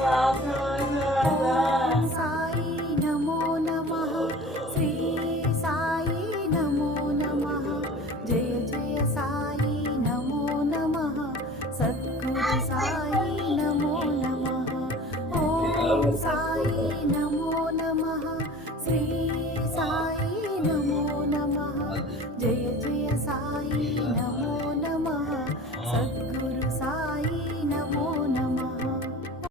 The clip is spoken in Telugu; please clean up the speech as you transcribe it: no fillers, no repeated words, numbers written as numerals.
ఓం సాయి నమో నమః, శ్రీ సాయి నమో నమః, జయ జయ సాయి నమో నమః, సద్గురు సాయి నమో నమః. ఓం సాయి నమో